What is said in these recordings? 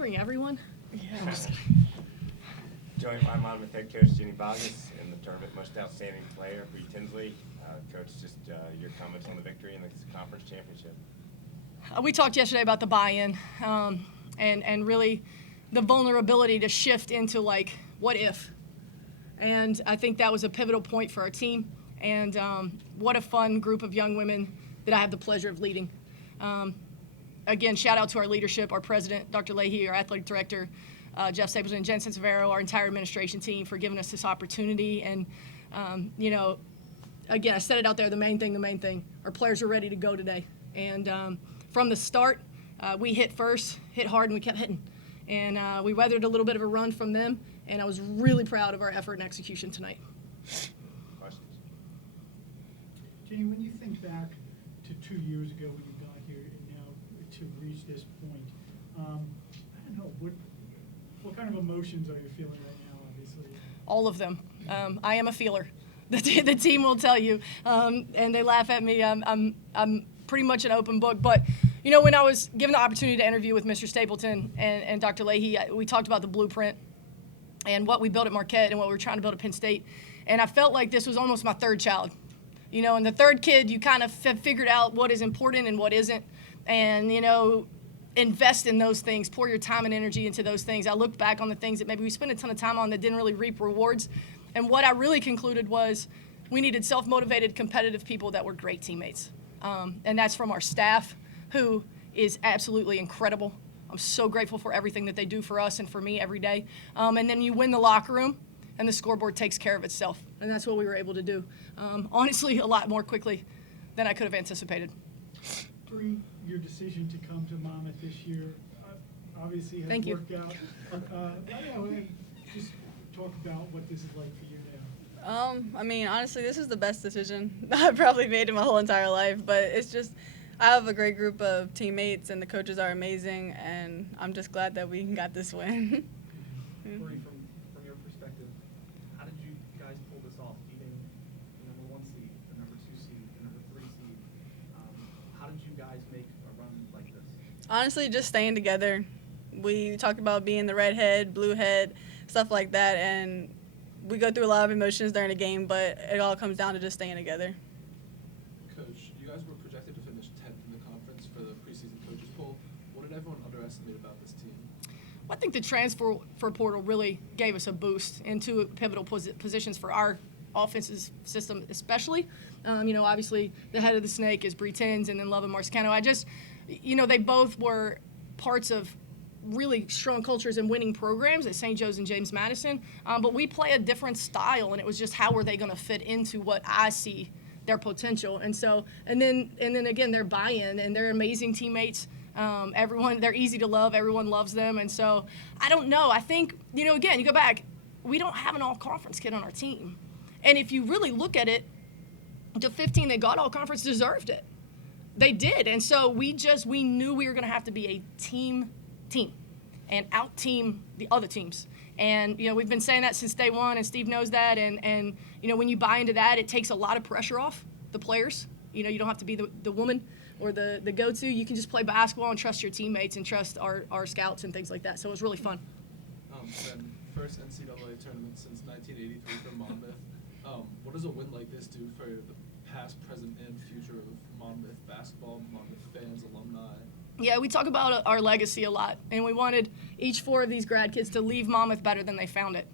bring everyone? Yeah. Joined by Monmouth head coach Jenny Bogus and the tournament most outstanding player, Bree Tinsley. Coach, just your comments on the victory in the conference championship. We talked yesterday about the buy-in and really the vulnerability to shift into, like, what if? And I think that was a pivotal point for our team. And what a fun group of young women that I have the pleasure of leading. Again, shout out to our leadership, our president, Dr. Leahy, our athletic director, Jeff Stapleton, Jen Sansevero, our entire administration team for giving us this opportunity. And, again, I said it out there, the main thing, our players are ready to go today. And from the start, we hit first, hit hard, and we kept hitting. And we weathered a little bit of a run from them, and I was really proud of our effort and execution tonight. Questions? Jenny, when you think back to 2 years ago when you got here and now to reach this point, I don't know, what kind of emotions are you feeling right now, obviously? All of them. I am a feeler. The team will tell you, and they laugh at me. I'm pretty much an open book. But, you know, when I was given the opportunity to interview with Mr. Stapleton and Dr. Leahy, we talked about the blueprint and what we built at Marquette and what we were trying to build at Penn State. And I felt like this was almost my third child. You know, and the third kid, you kind of figured out what is important and what isn't. And, you know, invest in those things, pour your time and energy into those things. I looked back on the things that maybe we spent a ton of time on that didn't really reap rewards. And what I really concluded was we needed self-motivated, competitive people that were great teammates. And that's from our staff, who is absolutely incredible. I'm so grateful for everything that they do for us and for me every day. And then you win the locker room, and the scoreboard takes care of itself. And that's what we were able to do. Honestly, a lot more quickly than I could have anticipated. Bree, your decision to come to Monmouth this year obviously has Thank you. worked out. Just talk about what this is like for you now. I mean, honestly, this is the best decision I've probably made in my whole entire life, but it's just, I have a great group of teammates and the coaches are amazing, and I'm just glad that we got this win. Bree, from your perspective, how did you guys pull this off, beating the number 1 seed, the number 2 seed, the number 3 seed? How did you guys make a run like this? Honestly, just staying together. We talked about being the redhead, blue head, stuff like that, and we go through a lot of emotions during the game, but it all comes down to just staying together. Coach, you guys were projected to finish 10th in the conference for the preseason coaches poll. What did everyone underestimate about this team? I think the transfer portal really gave us a boost into pivotal positions for our offensive system, especially. You know, obviously the head of the snake is Bree Tins and then Love and Marcano. I just, you know, they both were parts of really strong cultures and winning programs at St. Joe's and James Madison. But we play a different style, and it was just how were they going to fit into what I see their potential. And so, and then again, their buy-in, and they're amazing teammates. They're easy to love. Everyone loves them. And so I don't know. I think, you know, again, you go back, we don't have an all-conference kid on our team. And if you really look at it, the 15 that got all-conference deserved it. They did. And so we knew we were going to have to be a team and out-team the other teams. And, you know, we've been saying that since day one, and Steve knows that. And you know, when you buy into that, it takes a lot of pressure off the players. You know, you don't have to be the woman or the go-to. You can just play basketball and trust your teammates and trust our scouts and things like that. So it was really fun. Then first NCAA tournament since 1983 for Monmouth. What does a win like this do for the past, present, and future of Monmouth basketball, Monmouth fans, alumni? Yeah, we talk about our legacy a lot, and we wanted each 4 of these grad kids to leave Monmouth better than they found it.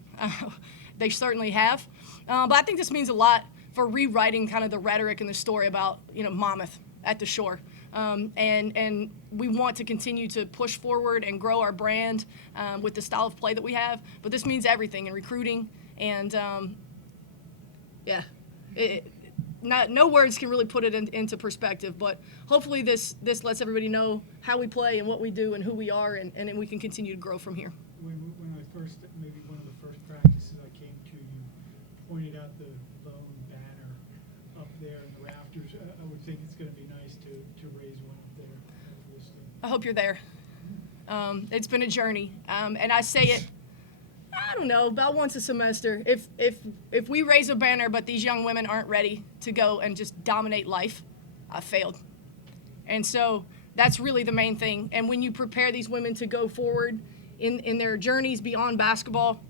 They certainly have. But I think this means a lot for rewriting kind of the rhetoric and the story about, you know, Monmouth at the shore. And we want to continue to push forward and grow our brand with the style of play that we have. But this means everything in recruiting. And, no words can really put it into perspective. But hopefully this lets everybody know how we play and what we do and who we are, and then we can continue to grow from here. When maybe one of the first practices I came to, you pointed out the lone banner up there in the rafters. I would think it's going to be nice to raise one up there for this thing. I hope you're there. It's been a journey, and I say it, I don't know, about once a semester. If we raise a banner but these young women aren't ready to go and just dominate life, I failed. And so that's really the main thing. And when you prepare these women to go forward in their journeys beyond basketball,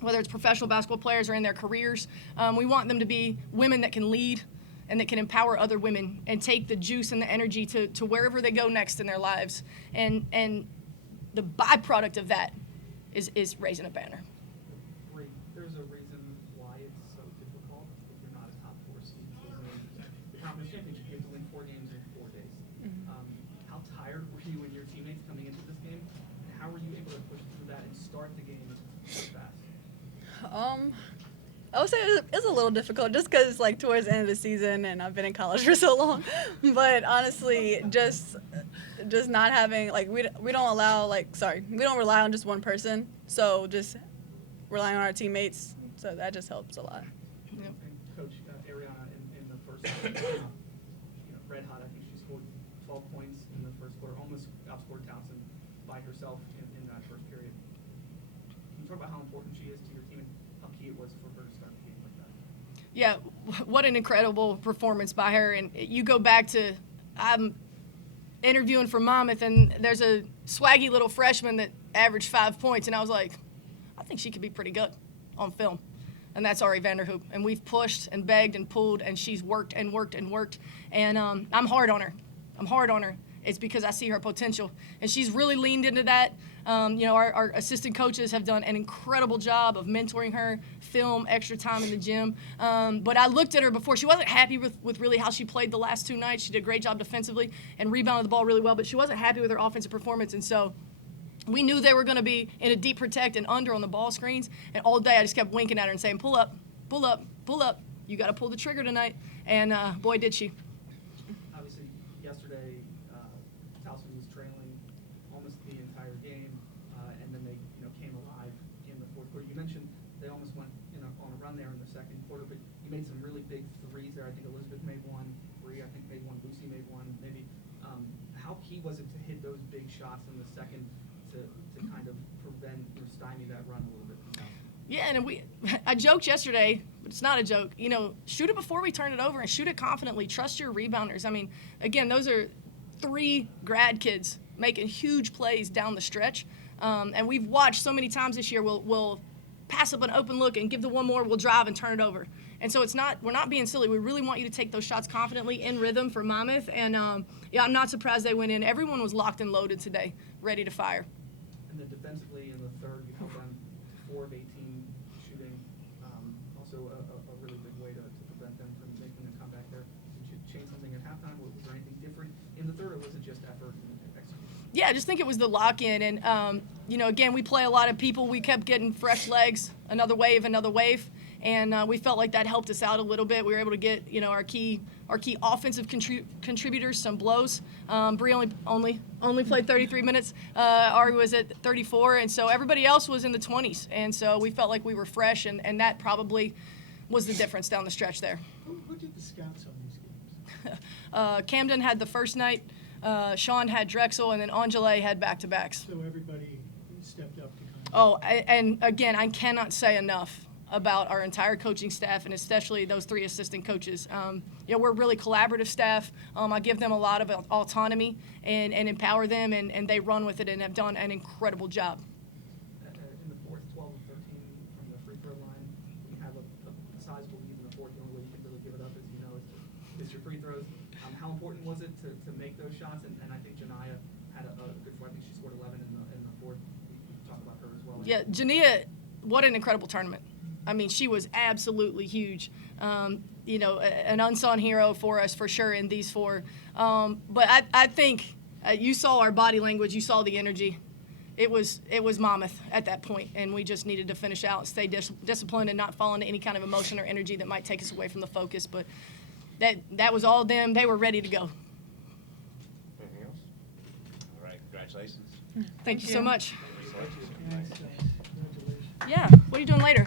whether it's professional basketball players or in their careers. We want them to be women that can lead and that can empower other women and take the juice and the energy to wherever they go next in their lives. And the byproduct of that is raising a banner. There's a reason why it's so difficult if you're not a top 4 seed to win the conference championship. You have to win 4 games in 4 days. How tired were you and your teammates coming into this game? And how were you able to push through that and start the game so fast? I would say it's a little difficult just because, like, towards the end of the season and I've been in college for so long. But honestly, just not having, like, we don't rely on just one person. So just relying on our teammates. So that just helps a lot. Yep. And Coach Ariana in the first red hot. I think she scored 12 points in the first quarter, almost outscored Townsend by herself in that first period. Can you talk about how important she is to your team and how key it was for her to start the game like that? Yeah, what an incredible performance by her. And you go back to, I'm interviewing for Monmouth, and there's a swaggy little freshman that averaged 5 points, and I was like, I think she could be pretty good on film. And that's Ari Vanderhoop. And we've pushed and begged and pulled, and she's worked and worked and worked. And I'm hard on her. It's because I see her potential. And she's really leaned into that. Our assistant coaches have done an incredible job of mentoring her, film, extra time in the gym. But I looked at her before. She wasn't happy with really how she played the last 2 nights. She did a great job defensively and rebounded the ball really well, but she wasn't happy with her offensive performance. And so we knew they were going to be in a deep protect and under on the ball screens. And all day I just kept winking at her and saying, pull up, pull up, pull up. You got to pull the trigger tonight. And boy, did she. Obviously, yesterday, Towson was trailing almost the entire game, and then they came alive in the fourth quarter. You mentioned they almost went on a run there in the second quarter, but you made some really big threes there. I think Elizabeth made one, Bree I think made one, Lucy made one, maybe. How key was it to hit those big shots in the second to kind of prevent or stymie that run a little bit from Towson? Yeah, and I joked yesterday, but it's not a joke. Shoot it before we turn it over and shoot it confidently. Trust your rebounders. I mean, again, those are 3 grad kids making huge plays down the stretch. And we've watched so many times this year, we'll pass up an open look and give the one more, we'll drive and turn it over. And so we're not being silly. We really want you to take those shots confidently in rhythm for Monmouth. And I'm not surprised they went in. Everyone was locked and loaded today, ready to fire. And then defensively in the third, you held them 4 of 18 shooting. Also a really big way to prevent them from making a comeback there. Did you change something at halftime? Was there anything different in the third, or was it just effort and execution? Yeah, I just think it was the lock-in. And, again, we play a lot of people. We kept getting fresh legs, another wave. And we felt like that helped us out a little bit. We were able to get, our key offensive contributors some blows. Bree only played 33 minutes. Ari was at 34. And so everybody else was in the 20s. And so we felt like we were fresh, and that probably was the difference down the stretch there. Who did the scouts on these games? Camden had the first night. Sean had Drexel, and then Angele had back-to-backs. So everybody stepped up to kind of... Oh, and again, I cannot say enough about our entire coaching staff, and especially those 3 assistant coaches. We're a really collaborative staff. I give them a lot of autonomy and empower them, and they run with it and have done an incredible job. In the fourth, 12 of 13 from the free throw line, when you have a sizable lead in the fourth, the only way you can really give it up is your free throws. How important was it to make those shots? And I think Janiyah had a good four. I think she scored 11 in the fourth. We can talk about her as well. Yeah, Janiyah, what an incredible tournament. I mean, she was absolutely huge. An unsung hero for us for sure in these 4. But I think you saw our body language. You saw the energy. It was Monmouth at that point, and we just needed to finish out, stay disciplined, and not fall into any kind of emotion or energy that might take us away from the focus. But that was all them. They were ready to go. Anything else? All right, congratulations. Thank you so much. Thanks, congratulations. Yeah, what are you doing later?